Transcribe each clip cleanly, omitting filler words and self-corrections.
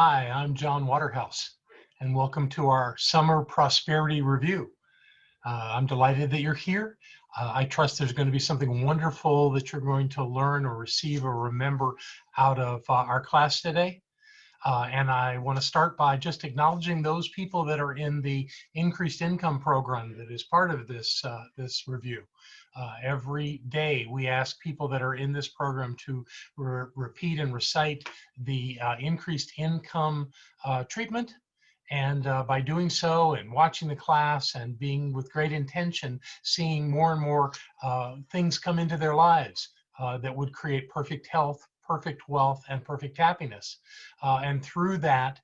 Hi, I'm John Waterhouse, and welcome to our Summer Prosperity Review. I'm delighted that you're here. I trust there's going to be something wonderful that you're going to learn or receive or remember out of our class today. And I want to start by just acknowledging those people that are in the increased income program that is part of this review. Every day we ask people that are in this program to repeat and recite the increased income treatment. And by doing so and watching the class and being with great intention, seeing more and more things come into their lives that would create perfect health, perfect wealth, and perfect happiness. And through that,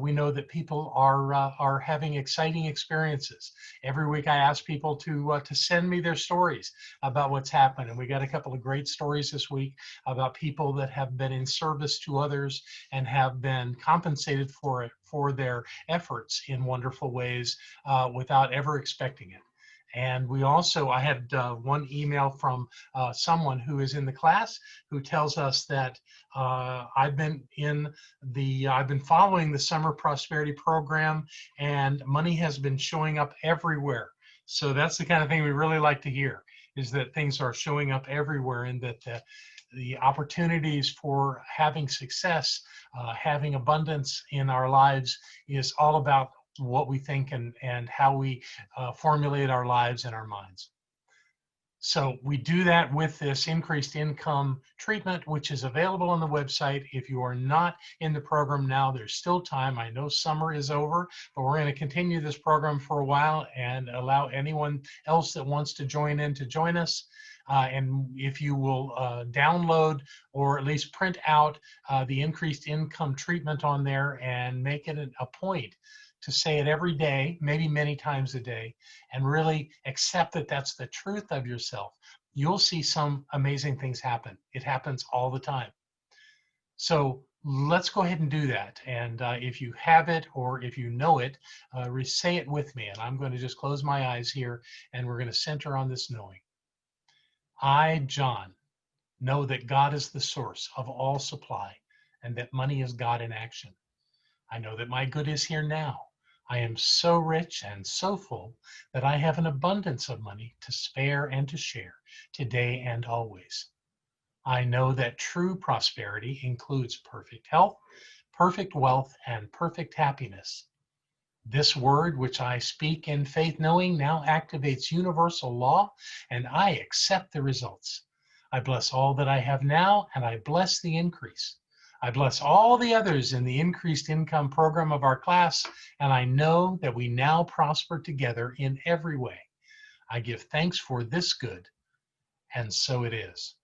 we know that people are having exciting experiences. Every week I ask people to send me their stories about what's happened. And we got a couple of great stories this week about people that have been in service to others and have been compensated for it, for their efforts in wonderful ways without ever expecting it. And I had one email from someone who is in the class who tells us that I've been following the Summer Prosperity Program and money has been showing up everywhere. So that's the kind of thing we really like to hear, is that things are showing up everywhere and that the opportunities for having success, having abundance in our lives is all about what we think and how we formulate our lives and our minds. So we do that with this increased income treatment, which is available on the website. If you are not in the program now, there's still time. I know summer is over, but we're going to continue this program for a while and allow anyone else that wants to join in to join us. And if you will download or at least print out the increased income treatment on there and make it a point to say it every day, maybe many times a day, and really accept that that's the truth of yourself, you'll see some amazing things happen. It happens all the time. So let's go ahead and do that. And if you have it or if you know it, say it with me. And I'm going to just close my eyes here and we're going to center on this knowing. I, John, know that God is the source of all supply and that money is God in action. I know that my good is here now. I am so rich and so full that I have an abundance of money to spare and to share today and always. I know that true prosperity includes perfect health, perfect wealth, and perfect happiness. This word, which I speak in faith knowing, now activates universal law, and I accept the results. I bless all that I have now, and I bless the increase. I bless all the others in the increased income program of our class, and I know that we now prosper together in every way. I give thanks for this good, and so it is.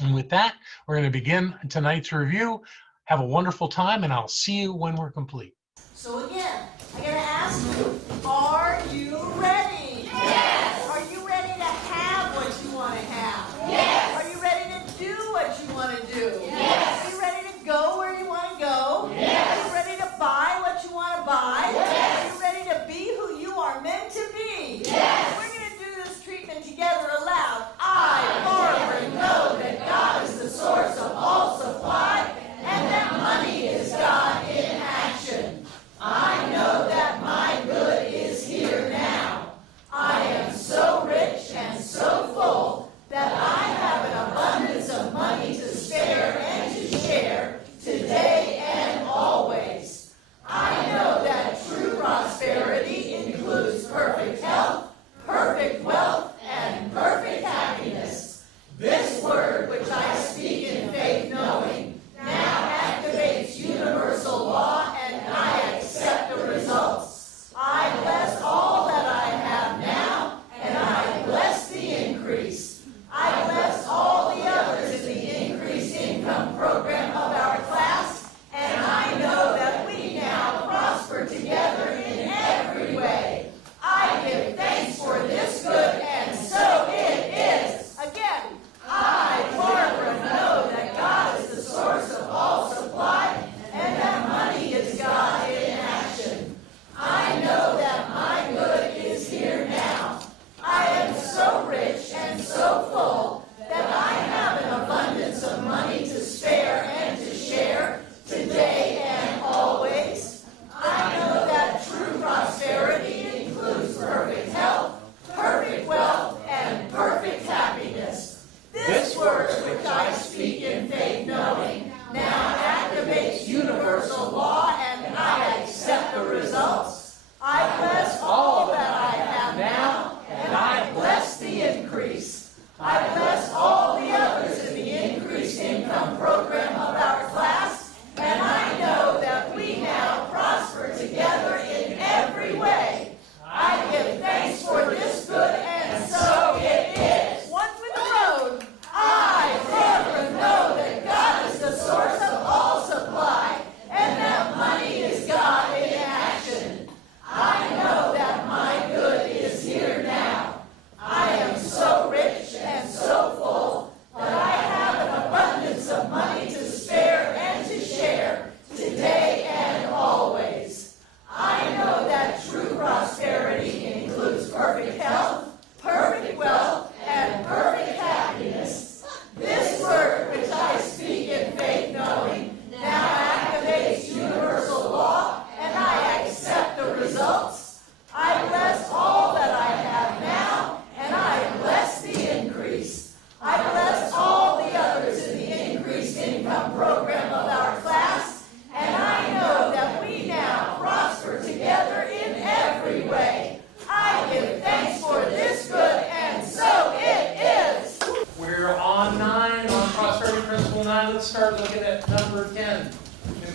And with that, we're going to begin tonight's review. Have a wonderful time, and I'll see you when we're complete. So again, I gotta ask you, are you ready? Yes! Are you ready to have what you want to have? Yes! Are you ready to do what you want to do? Yes! Are you ready to go where you want to go? Yes! Are you ready to buy what you want to buy? Yes! Are you ready to be who you are meant to be? Yes! We're going to do this treatment together aloud. I, Barbara, know that God is the source of all supply and that money is God in action. I know that my good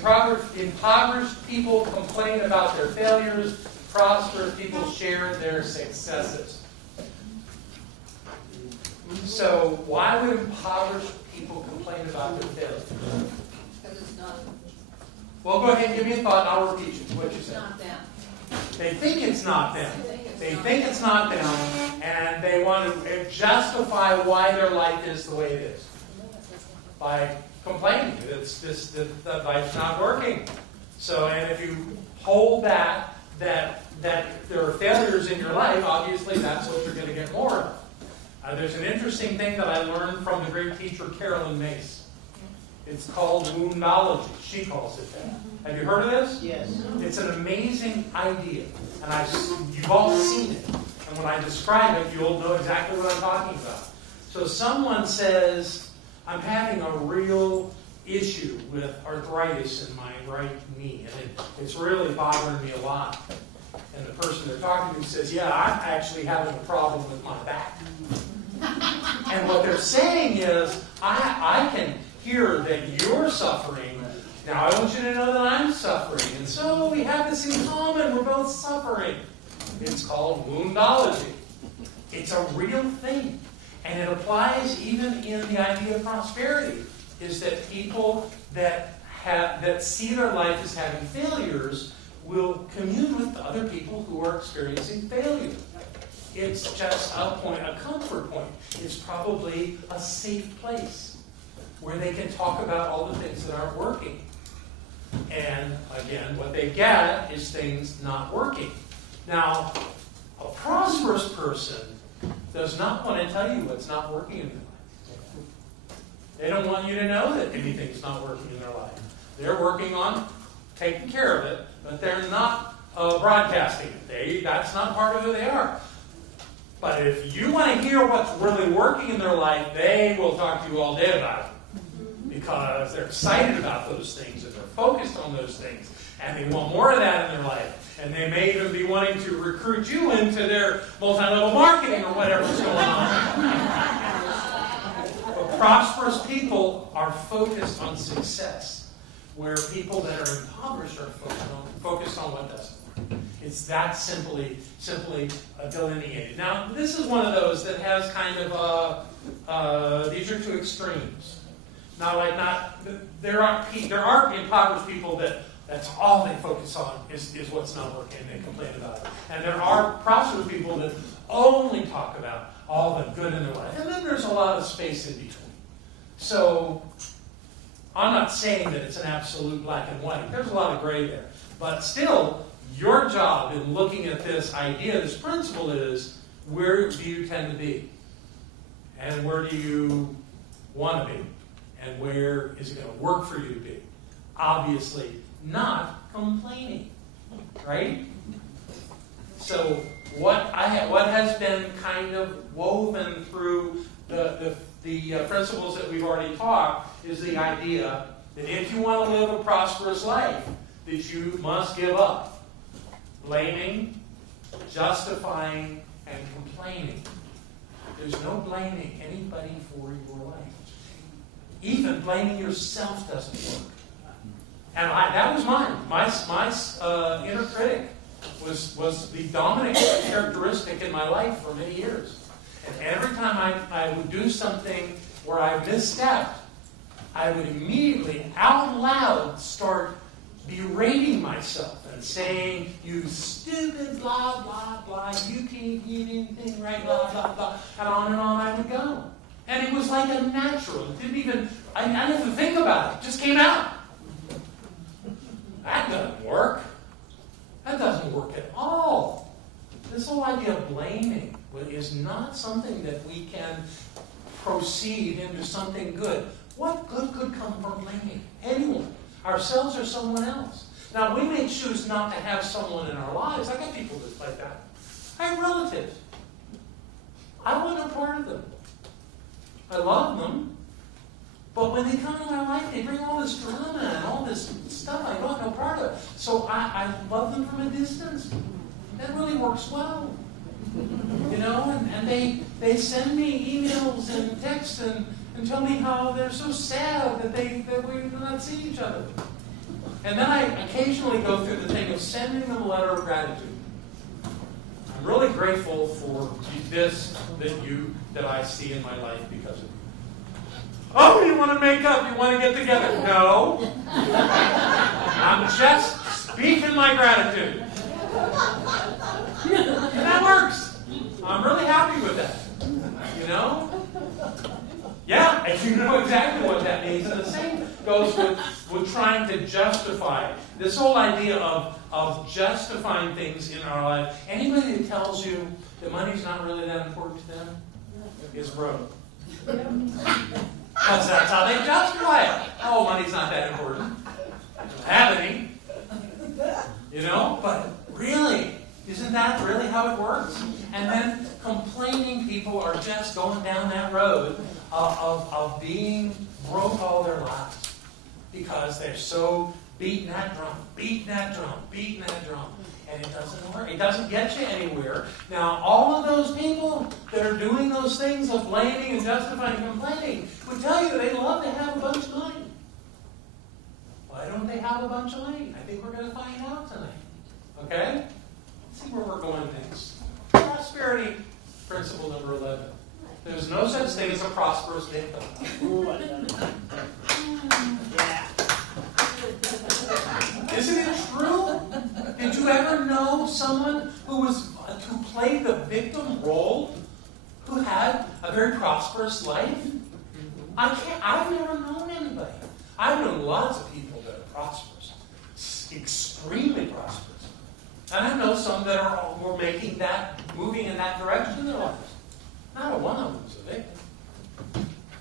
Impoverished people complain about their failures. Prosperous people share their successes. So why would impoverished people complain about their failures? Because it's not. Well, go ahead and give me a thought, and I'll repeat you what you It's said. not them. They think it's not them. They think it's not them, and they want to justify why their life is the way it is by complaining that life's not working. So, and if you hold that there are failures in your life, obviously that's what you're going to get more of. There's an interesting thing that I learned from the great teacher Carolyn Mace. It's called woundology. She calls it that. Have you heard of this? Yes. It's an amazing idea, and you've all seen it. And when I describe it, you'll know exactly what I'm talking about. So someone says, I'm having a real issue with arthritis in my right knee, and it's really bothering me a lot. And the person they're talking to says, yeah, I'm actually having a problem with my back. And what they're saying is, I can hear that you're suffering. Now I want you to know that I'm suffering. And so we have this in common. We're both suffering. It's called woundology. It's a real thing. And it applies even in the idea of prosperity, is that people that see their life as having failures will commune with other people who are experiencing failure. It's just a comfort point. It's probably a safe place where they can talk about all the things that aren't working. And again, what they get is things not working. Now, a prosperous person does not want to tell you what's not working in their life. They don't want you to know that anything's not working in their life. They're working on taking care of it, but they're not broadcasting it. That's not part of who they are. But if you want to hear what's really working in their life, they will talk to you all day about it. Because they're excited about those things, and they're focused on those things, and they want more of that in their life. And they may even be wanting to recruit you into their multi-level marketing or whatever's going on. But prosperous people are focused on success, where people that are impoverished are focused on what doesn't work. It's that simply delineated. Now, this is one of those that has kind of these are two extremes. There are impoverished people that's all they focus on is what's not working, and they complain about it. And there are prosperous people that only talk about all the good in their life. And then there's a lot of space in between. So I'm not saying that it's an absolute black and white. There's a lot of gray there. But still, your job in looking at this idea, this principle is, where do you tend to be? And where do you want to be? And where is it going to work for you to be? Obviously, not complaining, right? So what has been kind of woven through the principles that we've already taught is the idea that if you want to live a prosperous life, that you must give up blaming, justifying, and complaining. There's no blaming anybody for your life. Even blaming yourself doesn't work. And that was mine. My inner critic was the dominant characteristic in my life for many years. And every time I would do something where I misstepped, I would immediately out loud start berating myself and saying, you stupid, blah, blah, blah, you can't get anything right, blah, blah, blah, and on I would go. And it was like a natural. It didn't even, I didn't even think about it. It just came out. That doesn't work. That doesn't work at all. This whole idea of blaming is not something that we can proceed into something good. What good could come from blaming? Anyone. Ourselves or someone else. Now, we may choose not to have someone in our lives. I got people that's like that. I have relatives. I want no part of them. I love them. But when they come into my life, they bring all this drama and all this stuff I want no part of. So I love them from a distance. That really works well. You know, and they send me emails and texts and tell me how they're so sad that we do not see each other. And then I occasionally go through the thing of sending them a letter of gratitude. I'm really grateful for this that I see in my life because of you. Oh, you want to make up? You want to get together? No. I'm just speaking my gratitude. And that works. I'm really happy with that. You know? Yeah, and you know exactly what that means. And the same goes with trying to justify. This whole idea of justifying things in our life. Anybody who tells you that money's not really that important to them is broke. Because that's how they justify it. Oh, money's not that important. I don't have any. You know? But really, isn't that really how it works? And then complaining people are just going down that road of being broke all their lives. Because they're so beating that drum, beating that drum, beating that drum. And it doesn't work. It doesn't get you anywhere. Now, all of those people that are doing those things of blaming and justifying and complaining would tell you they love to have a bunch of money. Why don't they have a bunch of money? I think we're going to find out tonight. Okay? Let's see where we're going next. Prosperity principle number 11. There's no such thing as a prosperous victim. Isn't it true? Did you ever know someone who played the victim role, who had a very prosperous life? I've never known anybody. I've known lots of people that are prosperous, extremely prosperous. And I know some that were moving in that direction in their lives. Not a one of them is a victim.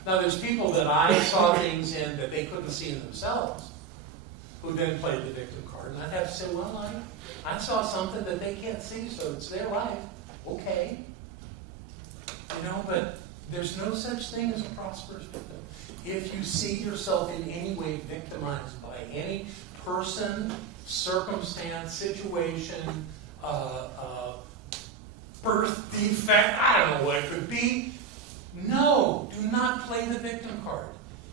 Now there's people that I saw things in that they couldn't see in themselves, who then played the victim card. And I'd have to say, well, I saw something that they can't see, so it's their life. Okay. You know, but there's no such thing as a prosperous victim. If you see yourself in any way victimized by any person, circumstance, situation, birth defect, I don't know what it could be, no, do not play the victim card.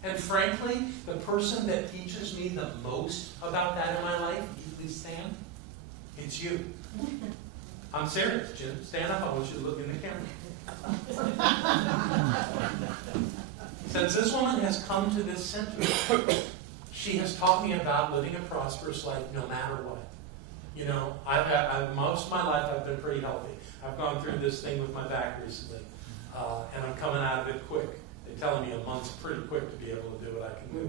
And frankly, the person that teaches me the most about that in my life, you please stand, it's you. I'm serious, Jim. Stand up, I want you to look in the camera. Since this woman has come to this center, she has taught me about living a prosperous life no matter what. You know, most of my life I've been pretty healthy. I've gone through this thing with my back recently, and I'm coming out of it quick. They're telling me a month's pretty quick to be able to do what I can do.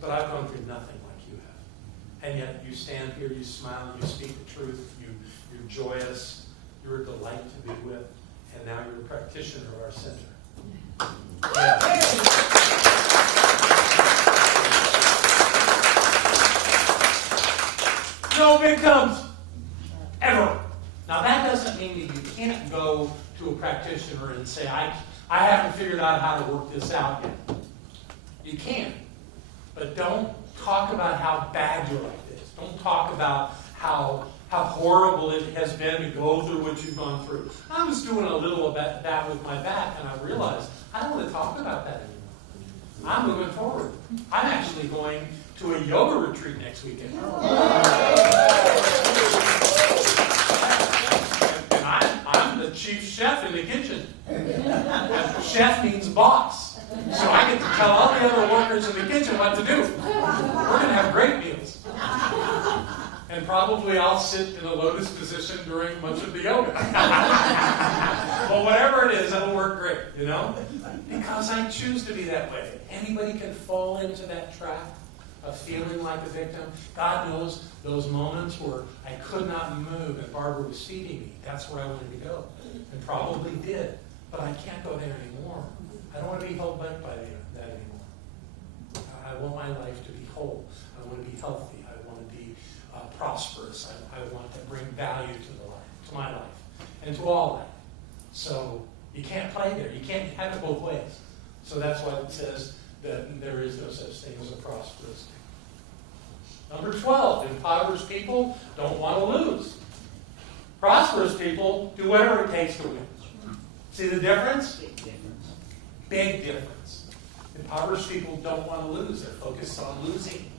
But I've gone through nothing like you have. And yet you stand here, you smile, you speak the truth, you're joyous, you're a delight to be with, and now you're a practitioner of our center. Yeah. No victims! Ever! Now that doesn't mean that you can't go to a practitioner and say, I haven't figured out how to work this out yet. You can. But don't talk about how bad your life is. Don't talk about how horrible it has been to go through what you've gone through. I was doing a little of that with my back, and I realized I don't want to talk about that anymore. I'm moving forward. I'm actually going to a yoga retreat next weekend. And I'm the chief chef in the kitchen. And chef means boss. So I get to tell all the other workers in the kitchen what to do. We're going to have great meals. And probably I'll sit in a lotus position during much of the yoga. But whatever it is, it'll work great, you know? Because I choose to be that way. Anybody can fall into that trap of feeling like a victim. God knows those moments where I could not move and Barbara was feeding me. That's where I wanted to go. And probably did. But I can't go there anymore. I don't want to be held back by that anymore. I want my life to be whole. I want to be healthy. I want to be prosperous. I want to bring value to my life, and to all life. So you can't play there. You can't have it both ways. So that's why it says that there is no such thing as a prosperous thing. Number 12, impoverished people don't want to lose. Prosperous people do whatever it takes to win. See the difference? Big difference. Big difference. Impoverished people don't want to lose. They're focused on losing.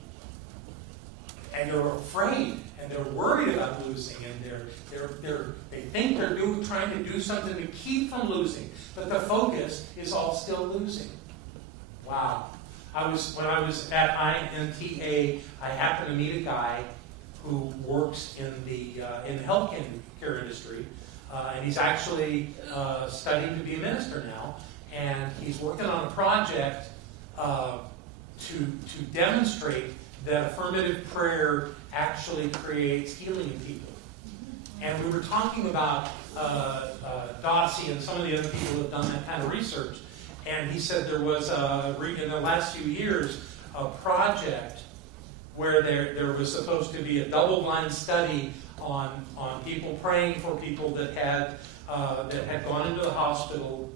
and they're afraid, and they're worried about losing, and they think they're trying to do something to keep from losing, but the focus is all still losing. Wow. When I was at INTA, I happened to meet a guy who works in the healthcare industry, and he's actually studying to be a minister now, and he's working on a project to demonstrate that affirmative prayer actually creates healing in people. And we were talking about Dossie and some of the other people who have done that kind of research. And he said there was, in the last few years, a project where there was supposed to be a double-blind study on people praying for people that had gone into the hospital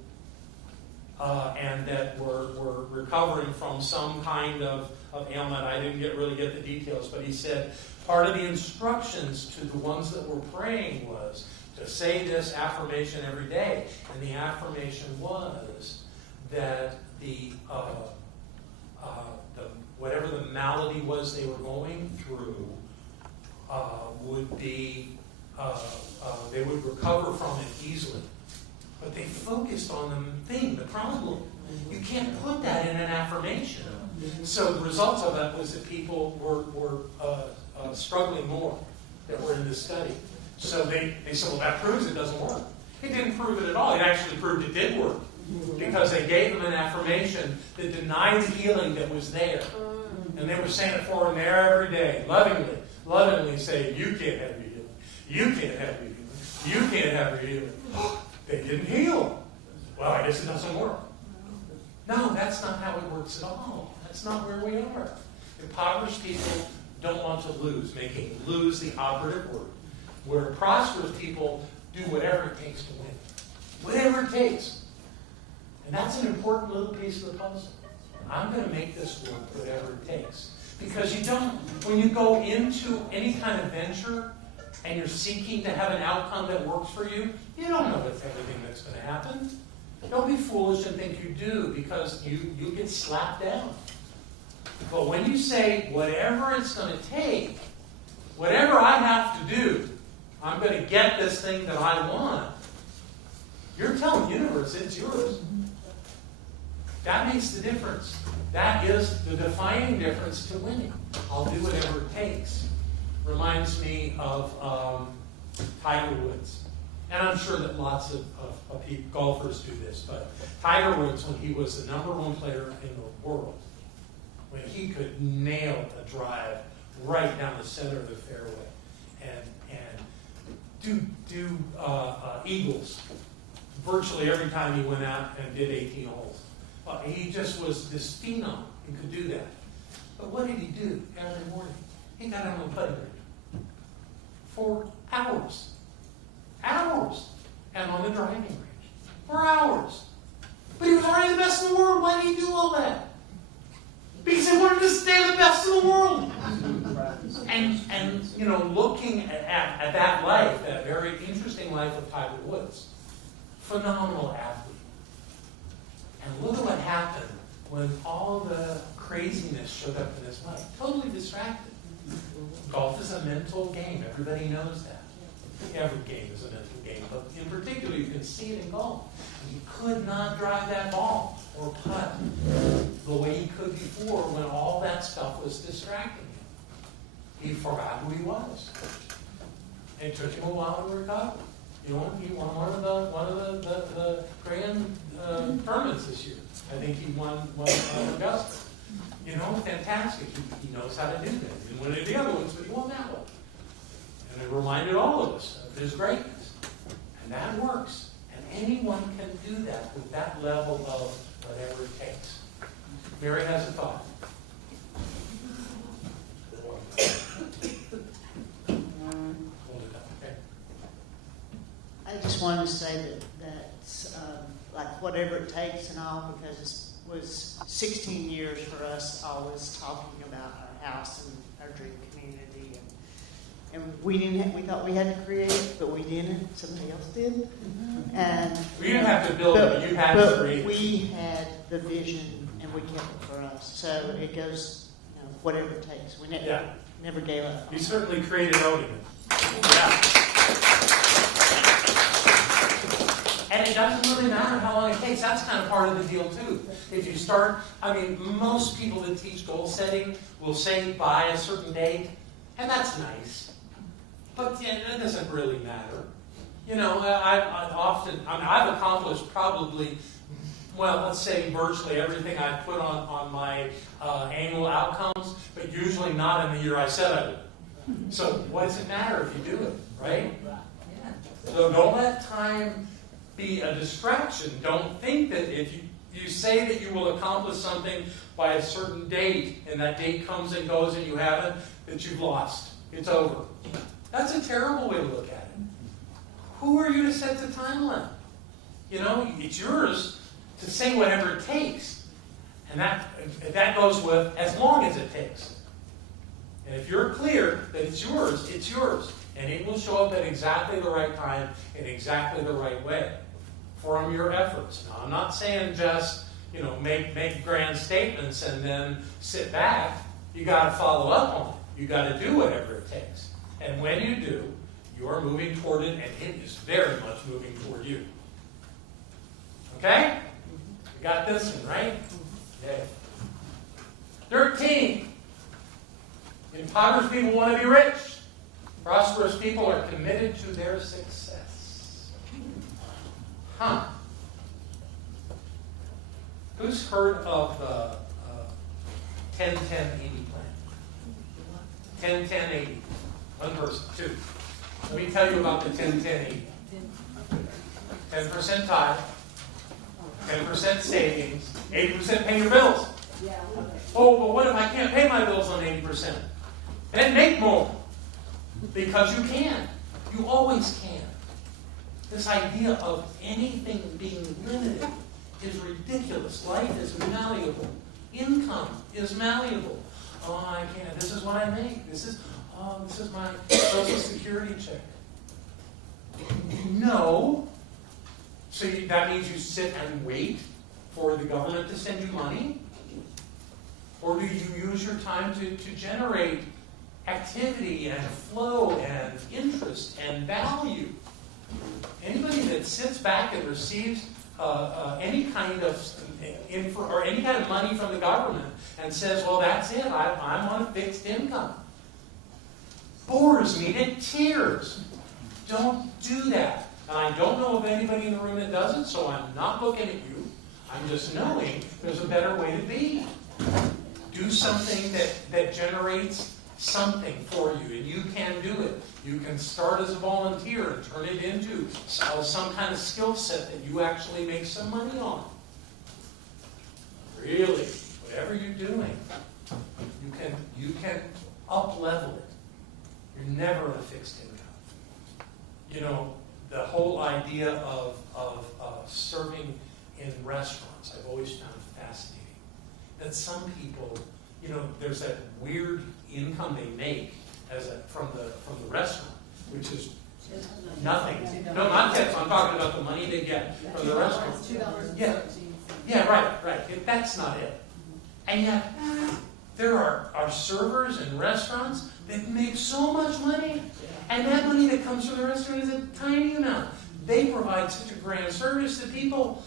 and that were recovering from some kind of ailment. I didn't really get the details, but he said part of the instructions to the ones that were praying was to say this affirmation every day. And the affirmation was that whatever the malady was they were going through would be, they would recover from it easily. But they focused on the problem. You can't put that in an affirmation. So the results of that was that people were struggling more that were in this study. So they said, well, that proves it doesn't work. It didn't prove it at all. It actually proved it did work. Because they gave them an affirmation that denied the healing that was there. And they were saying it for them there every day, lovingly saying, you can't have your healing. You can't have your healing. You can't have your healing. They didn't heal. Well, I guess it doesn't work. No, that's not how it works at all. That's not where we are. Impoverished people don't want to lose, making lose the operative word. Where prosperous people do whatever it takes to win. Whatever it takes. And that's an important little piece of the puzzle. I'm going to make this work whatever it takes. Because when you go into any kind of venture and you're seeking to have an outcome that works for you, you don't know that's everything that's going to happen. Don't be foolish and think you do, because you get slapped down. But when you say, whatever it's going to take, whatever I have to do, I'm going to get this thing that I want, you're telling the universe it's yours. That makes the difference. That is the defining difference to winning. I'll do whatever it takes. Reminds me of Tiger Woods. And I'm sure that lots of golfers do this, but Tiger Woods, when he was the #1 player in the world, when he could nail a drive right down the center of the fairway and do eagles virtually every time he went out and did 18 holes. He just was this phenom. He could do that. But what did he do every morning? He got on the putting green for hours. Hours. And on the driving range. For hours. But he was already the best in the world. Why did he do all that? Because he wanted to stay the best in the world. And looking at that life, that very interesting life of Tiger Woods, phenomenal athlete. And look at what happened when all the craziness showed up in his life. Totally distracted. Golf is a mental game. Everybody knows that. Every game is a mental game. But in particular, you can see it in golf. He could not drive that ball or putt the way he could before when all that stuff was distracting him. He forgot who he was. It took him a while to recover. He won one of the grand tournaments this year. I think he won Augusta. Fantastic. He knows how to do that. He didn't win any of the other ones, but he won that one. And it reminded all of us of his greatness. And that works. And anyone can do that with that level of whatever it takes. Mary has a thought. Hold it up, okay? I just wanted to say that's like whatever it takes and all, because it was 16 years for us always talking about our house and our dream community. And we thought we had to create it, but we didn't. Somebody else did. And We didn't have to build it, but you had to create it. We had the vision, and we kept it for us. So it goes, whatever it takes. never gave up. You certainly created owning it. Yeah. And it doesn't really matter how long it takes. That's kind of part of the deal, too. If you start, I mean, most people that teach goal setting will say by a certain date, and that's nice. But yeah, it doesn't really matter. You know, I've accomplished probably, well, let's say virtually everything I put on my annual outcomes, but usually not in the year I said I would. So what does it matter if you do it, right? So don't let time be a distraction. Don't think that if you say that you will accomplish something by a certain date, and that date comes and goes and you haven't, that you've lost. It's over. That's a terrible way to look at it. Who are you to set the time limit? You know, it's yours to say whatever it takes. And that goes with as long as it takes. And if you're clear that it's yours. And it will show up at exactly the right time in exactly the right way from your efforts. Now, I'm not saying just, you know, make grand statements and then sit back. You got to follow up on it. You got to do whatever it takes. And when you do, you are moving toward it, and it is very much moving toward you. Okay? You got this one, right? Okay. 13. Impoverished people want to be rich. Prosperous people are committed to their success. Huh. Who's heard of the 10-10-80 plan? 10-10-80. One person. Two. Let me tell you about the 10-10-80. 10% tithe, 10% savings, 80% pay your bills. Oh, but what if I can't pay my bills on 80%? Then make more. Because you can. You always can. This idea of anything being limited is ridiculous. Life is malleable. Income is malleable. Oh, I can't. This is what I make. This is my Social Security check. No. So that means you sit and wait for the government to send you money? Or do you use your time to generate activity and flow and interest and value? Anybody that sits back and receives any kind of money from the government and says, well, that's it, I'm on a fixed income, bores me to tears. Don't do that. And I don't know of anybody in the room that does it, so I'm not looking at you. I'm just knowing there's a better way to be. Do something that generates something for you, and you can do it. You can start as a volunteer and turn it into some kind of skill set that you actually make some money on. Really, whatever you're doing, you can up-level it. You're never at a fixed income. You know, the whole idea of serving in restaurants, I've always found fascinating. That some people, you know, there's that weird income they make from the restaurant, which is nothing. No, not tips. I'm talking about the money they get from the restaurant. Yeah, right. That's not it. And yet, there are servers in restaurants that make so much money, and that money that comes from the restaurant is a tiny amount. They provide such a grand service that people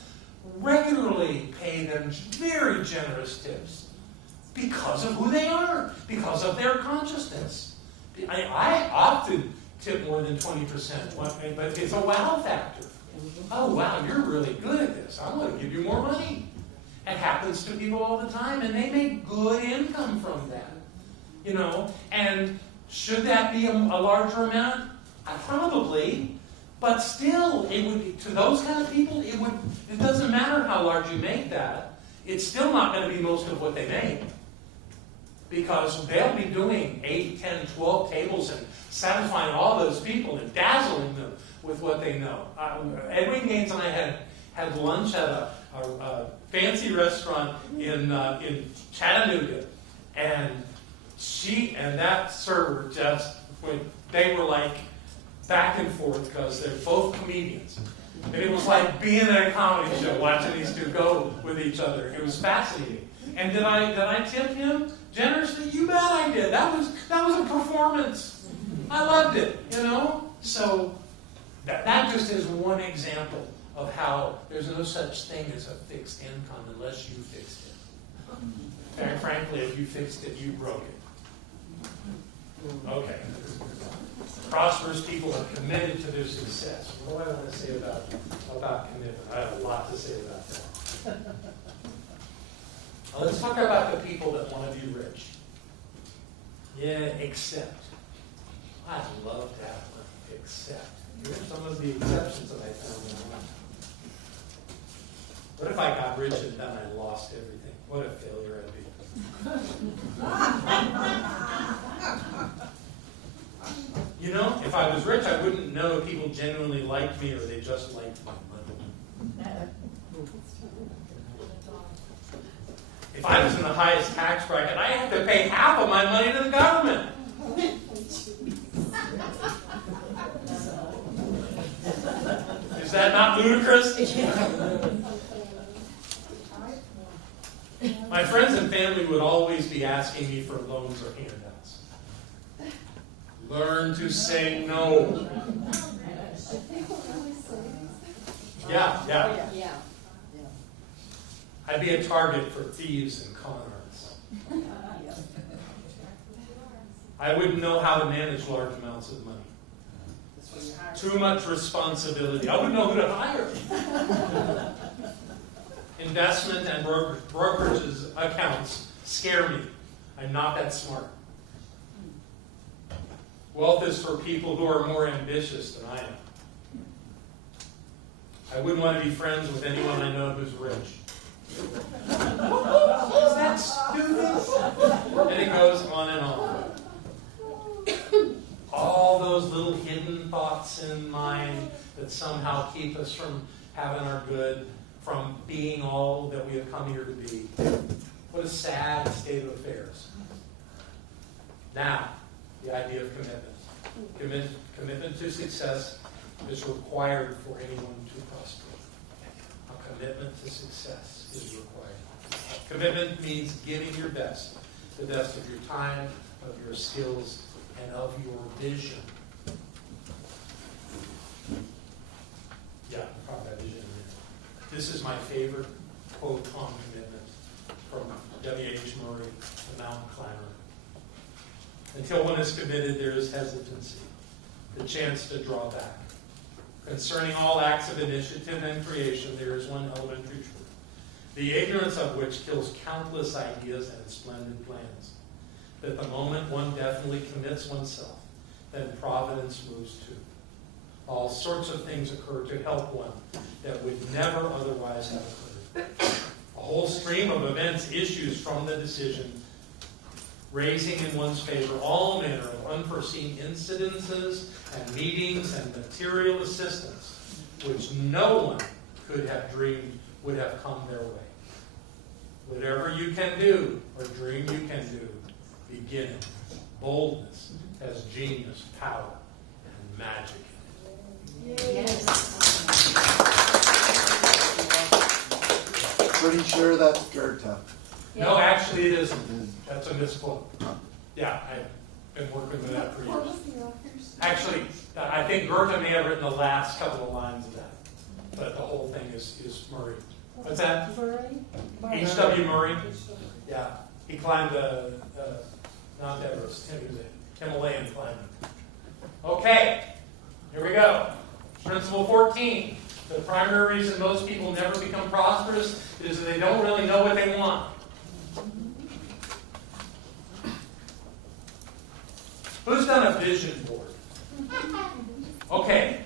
regularly pay them very generous tips because of who they are, because of their consciousness. I often tip more than 20%, but it's a wow factor. Oh, wow, you're really good at this. I'm going to give you more money. It happens to people all the time, and they make good income from that. You know, and should that be a larger amount? Probably. But still, it would, to those kind of people, it doesn't matter how large you make that. It's still not going to be most of what they make. Because they'll be doing 8, 10, 12 tables and satisfying all those people and dazzling them with what they know. Edwin Gaines and I had lunch at a fancy restaurant in Chattanooga. And she and that server they were like back and forth because they're both comedians. And it was like being at a comedy show, watching these two go with each other. It was fascinating. And did I tip him? Generously? You bet I did. That was a performance. I loved it, you know? So that just is one example of how there's no such thing as a fixed income unless you fixed it. And frankly, if you fixed it, you broke it. Okay. Prosperous people are committed to their success. What do I want to say about commitment? I have a lot to say about that. Well, let's talk about the people that want to be rich. Yeah, except. I love that one. Except. Here are some of the exceptions that I found in life. What if I got rich and then I lost everything? What a failure I'd be. You know, if I was rich, I wouldn't know if people genuinely liked me or they just liked my money. If I was in the highest tax bracket, I have to pay half of my money to the government. Is that not ludicrous? My friends and family would always be asking me for loans or handouts. Learn to say no. Yeah. I'd be a target for thieves and con artists. I wouldn't know how to manage large amounts of money. Too much responsibility. I wouldn't know who to hire. Investment and brokerage accounts scare me. I'm not that smart. Wealth is for people who are more ambitious than I am. I wouldn't want to be friends with anyone I know who's rich. Is that stupid? And it goes on and on. All those little hidden thoughts in mind that somehow keep us from having our good, from being all that we have come here to be. What a sad state of affairs. Now, the idea of commitment. Commitment to success is required for anyone to prosper. A commitment to success is required. Commitment means giving your best, the best of your time, of your skills, and of your vision. Yeah, I'll talk about vision in a minute. This is my favorite quote on commitment from W.H. Murray, the mountain climber. Until one is committed, there is hesitancy, the chance to draw back. Concerning all acts of initiative and creation, there is one elementary truth, the ignorance of which kills countless ideas and splendid plans. That the moment one definitely commits oneself, then providence moves too. All sorts of things occur to help one that would never otherwise have occurred. A whole stream of events issues from the decision, raising in one's favor all manner of unforeseen incidences and meetings and material assistance, which no one could have dreamed would have come their way. Whatever you can do, or dream you can do, beginning, boldness has genius, power, and magic in it. Yes. Pretty sure that's Goethe. No, actually it isn't. That's a misquote. Yeah, I've been working with that for years. Actually, I think Goethe may have written the last couple of lines of that. But the whole thing is Murray. What's that? H.W. Murray. Yeah. He climbed Mount Everest. He was a Himalayan climber. Okay, here we go. Principle 14. The primary reason most people never become prosperous is that they don't really know what they want. Who's done a vision board? Okay.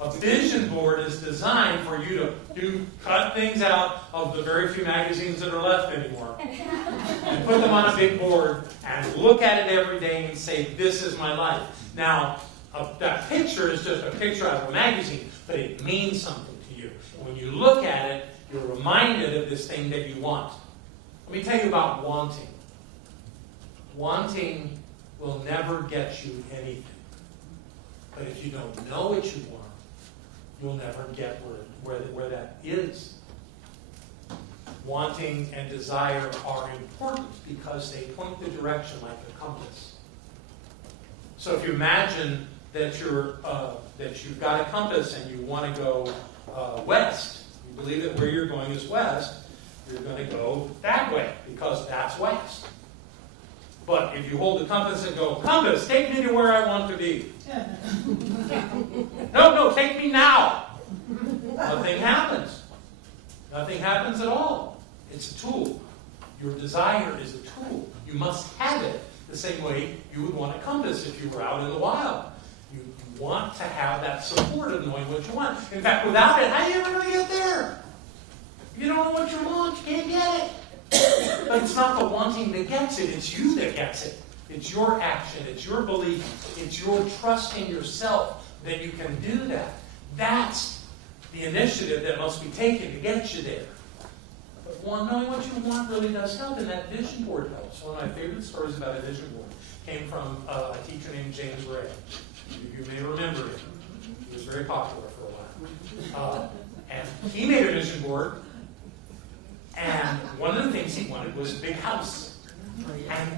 A vision board is designed for you to cut things out of the very few magazines that are left anymore and put them on a big board and look at it every day and say, this is my life. Now, that picture is just a picture out of a magazine, but it means something to you. And when you look at it, you're reminded of this thing that you want. Let me tell you about wanting. Wanting will never get you anything. But if you don't know what you want, you'll never get where that is. wanting and desire are important because they point the direction like a compass. So if you imagine that you've got a compass and you want to go west, you believe that where you're going is west, you're going to go that way because that's west. But if you hold the compass and go, compass, take me to where I want to be. No, take me now. Nothing happens. Nothing happens at all. It's a tool. Your desire is a tool. You must have it the same way you would want a compass if you were out in the wild. You want to have that support of knowing what you want. In fact, without it, how are you ever going to get there? If you don't know what you want, you can't get it. But it's not the wanting that gets it, it's you that gets it. It's your action, it's your belief, it's your trust in yourself that you can do that. That's the initiative that must be taken to get you there. But knowing what you want really does help, and that vision board helps. One of my favorite stories about a vision board came from a teacher named James Ray. You may remember him. He was very popular for a while. And he made a vision board. And one of the things he wanted was a big house.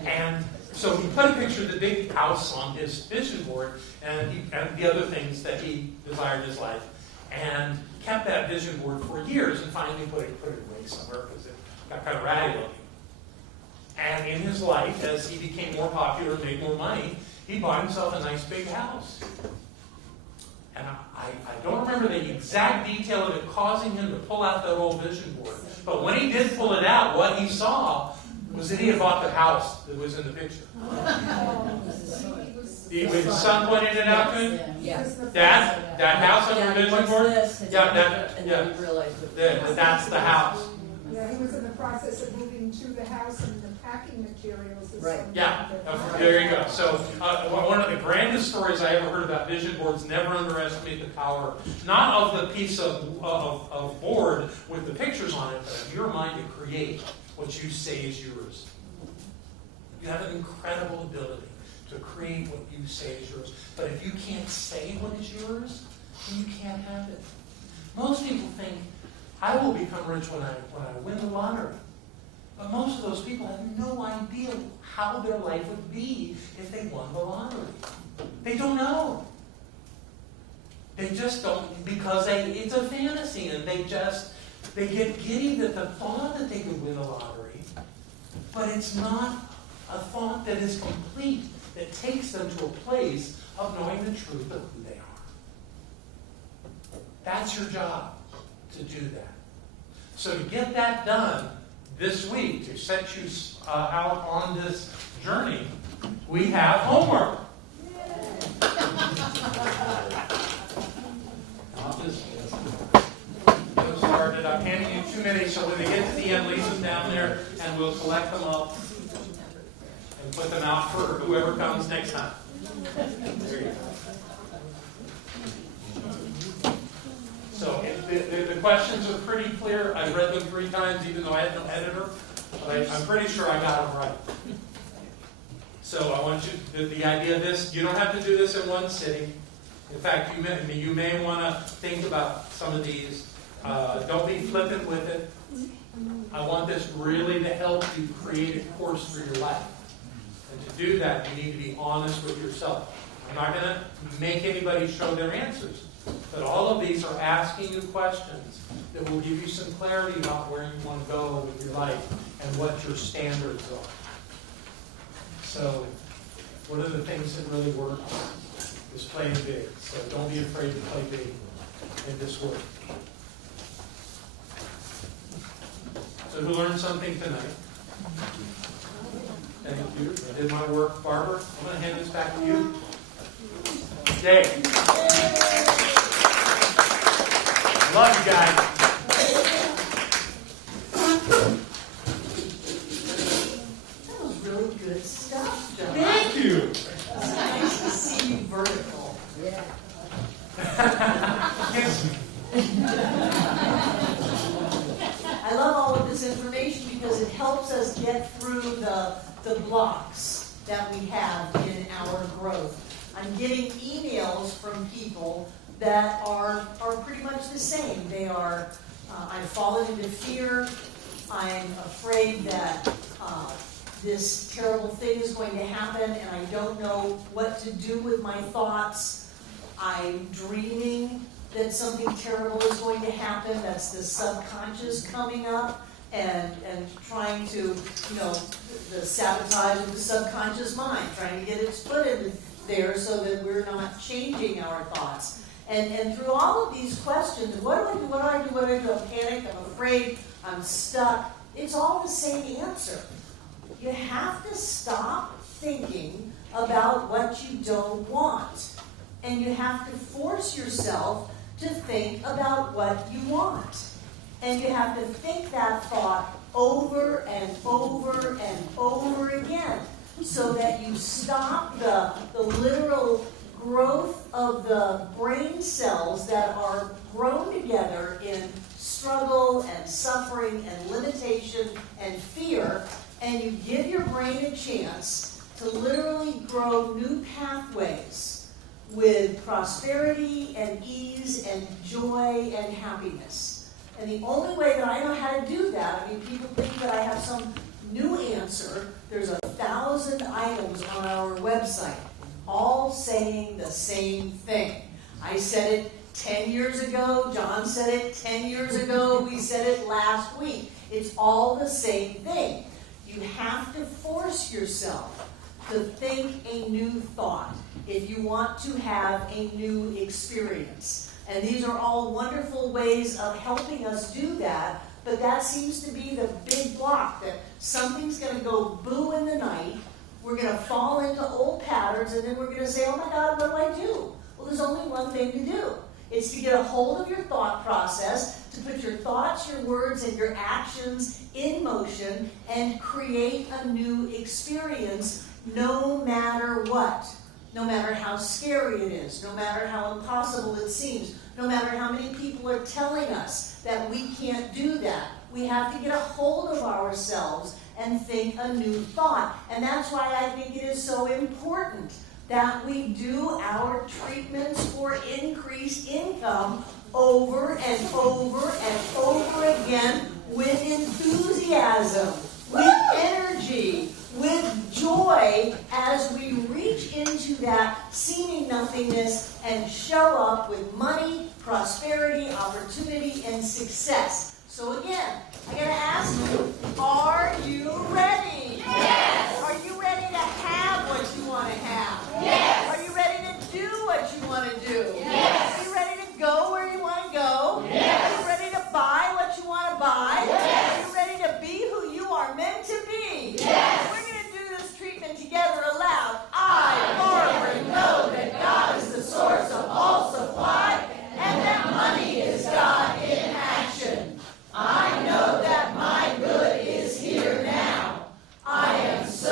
And so he put a picture of the big house on his vision board and the other things that he desired in his life. And kept that vision board for years and finally put it away somewhere because it got kind of ratty looking. And in his life, as he became more popular and made more money, he bought himself a nice big house. And I don't remember the exact detail of it causing him to pull out that old vision board. But when he did pull it out, what he saw was that he had bought the house that was in the picture. His son pointed it out to him? Yeah. Dad, that house on the vision board? Yeah, that's the house. Yeah, he was in the process of moving to the house and the packing materials. Right. Yeah, there you go. So one of the grandest stories I ever heard about vision boards, never underestimate the power, not of the piece of board with the pictures on it, but of your mind to create what you say is yours. You have an incredible ability to create what you say is yours. But if you can't say what is yours, then you can't have it. Most people think, I will become rich when I win the lottery. But most of those people have no idea how their life would be if they won the lottery. They don't know. They just don't, because it's a fantasy, and they get giddy at the thought that they could win the lottery. But it's not a thought that is complete, that takes them to a place of knowing the truth of who they are. That's your job, to do that. So to get that done this week, to set you out on this journey, we have homework. I'll just get started. I'm handing you 2 minutes, so when they get to the end, leave them down there, and we'll collect them up and put them out for whoever comes next time. There you go. So the questions are pretty clear. I read them 3 times, even though I had no editor. But I'm pretty sure I got them right. So I want you, the idea of this, you don't have to do this in one sitting. In fact, you may want to think about some of these. Don't be flippant with it. I want this really to help you create a course for your life. And to do that, you need to be honest with yourself. I'm not going to make anybody show their answers. But all of these are asking you questions that will give you some clarity about where you want to go with your life and what your standards are. So, what are the things that really work? Is playing big. So don't be afraid to play big in this work. So who learned something tonight? Thank you. I did my work. Barbara, I'm going to hand this back to you. Dave. Love you guys. That was really good stuff, John. Thank you. It's nice to see you vertical. Yeah. Yes. I love all of this information because it helps us get through the blocks that we have in our growth. I'm getting emails from people that are pretty much the same. They are, I've fallen into fear, I'm afraid that this terrible thing is going to happen and I don't know what to do with my thoughts. I'm dreaming that something terrible is going to happen. That's the subconscious coming up and trying to, you know, the sabotage of the subconscious mind, trying to get its foot in there so that we're not changing our thoughts. And through all of these questions, what do I do, what do I do, what do I do? I'm panicked, I'm afraid, I'm stuck. It's all the same answer. You have to stop thinking about what you don't want. And you have to force yourself to think about what you want. And you have to think that thought over and over and over again so that you stop the literal growth of the brain cells that are grown together in struggle and suffering and limitation and fear, and you give your brain a chance to literally grow new pathways with prosperity and ease and joy and happiness. And the only way that I know how to do that, I mean, people think that I have some new answer. There's 1,000 items on our website, all saying the same thing. I said it 10 years ago, John said it 10 years ago, we said it last week. It's all the same thing. You have to force yourself to think a new thought if you want to have a new experience. And these are all wonderful ways of helping us do that, but that seems to be the big block, that something's going to go boo in the night, we're going to fall into old patterns, and then we're going to say, oh my God, what do I do? Well, there's only one thing to do. It's to get a hold of your thought process, to put your thoughts, your words, and your actions in motion, and create a new experience no matter what. No matter how scary it is, no matter how impossible it seems, no matter how many people are telling us that we can't do that. We have to get a hold of ourselves and think a new thought. And that's why I think it is so important that we do our treatments for increased income over and over and over again with enthusiasm, with energy, with joy as we reach into that seeming nothingness and show up with money, prosperity, opportunity, and success. So again, I gotta ask you, are you ready? Yes! Are you ready to have what you want to have? Yes! Are you ready to do what you want to do? Yes! Are you ready to go where you want to go? Yes! Are you ready to buy what you want to buy? Yes! Are you ready to be who you are meant to be? Yes! We're going to do this treatment together aloud. I, Barbara, know that God is the source of all supply and that money is God in action. I know that my good is here now. I am so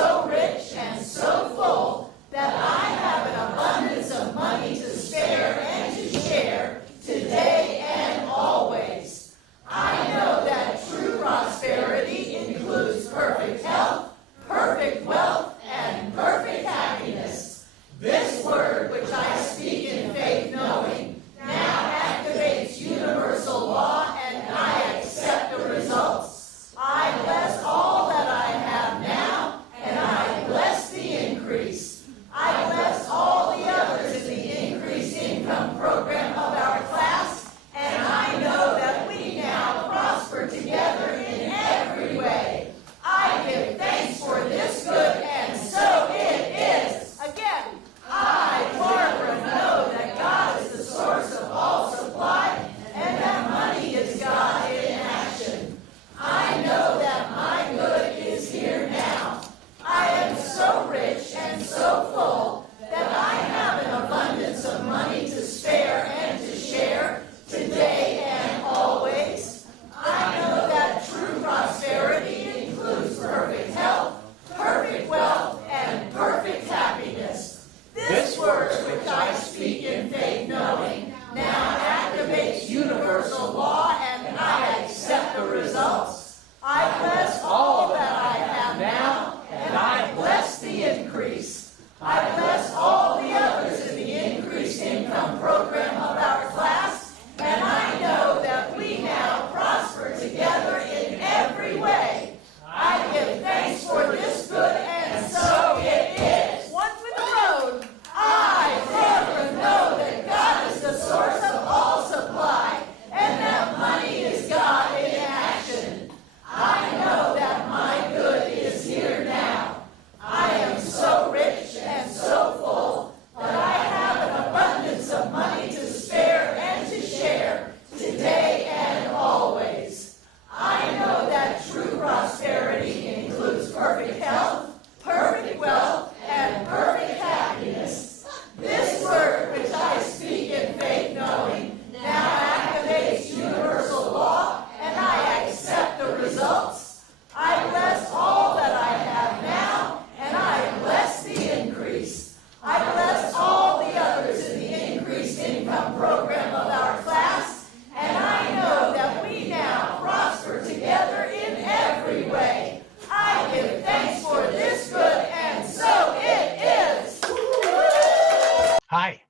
Hi,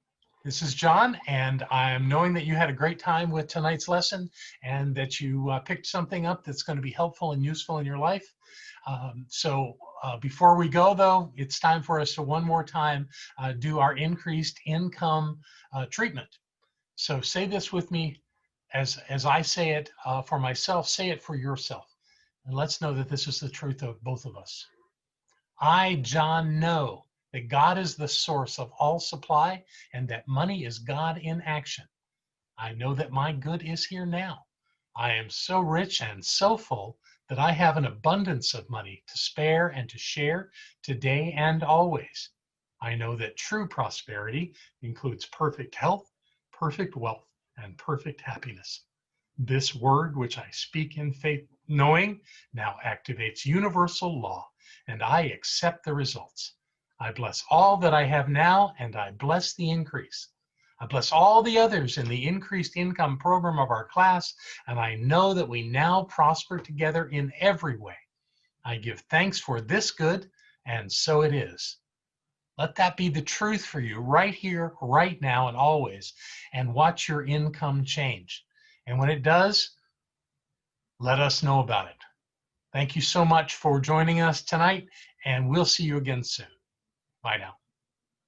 this is John, and I'm knowing that you had a great time with tonight's lesson and that you picked something up that's going to be helpful and useful in your life. Before we go, though, it's time for us to one more time do our increased income treatment. So say this with me as I say it for myself, say it for yourself. And let's know that this is the truth of both of us. I, John, know that God is the source of all supply and that money is God in action. I know that my good is here now. I am so rich and so full that I have an abundance of money to spare and to share today and always. I know that true prosperity includes perfect health, perfect wealth, and perfect happiness. This word, which I speak in faith, knowing, now activates universal law, and I accept the results. I bless all that I have now, and I bless the increase. I bless all the others in the increased income program of our class, and I know that we now prosper together in every way. I give thanks for this good, and so it is. Let that be the truth for you right here, right now, and always, and watch your income change. And when it does, let us know about it. Thank you so much for joining us tonight, and we'll see you again soon. Bye now.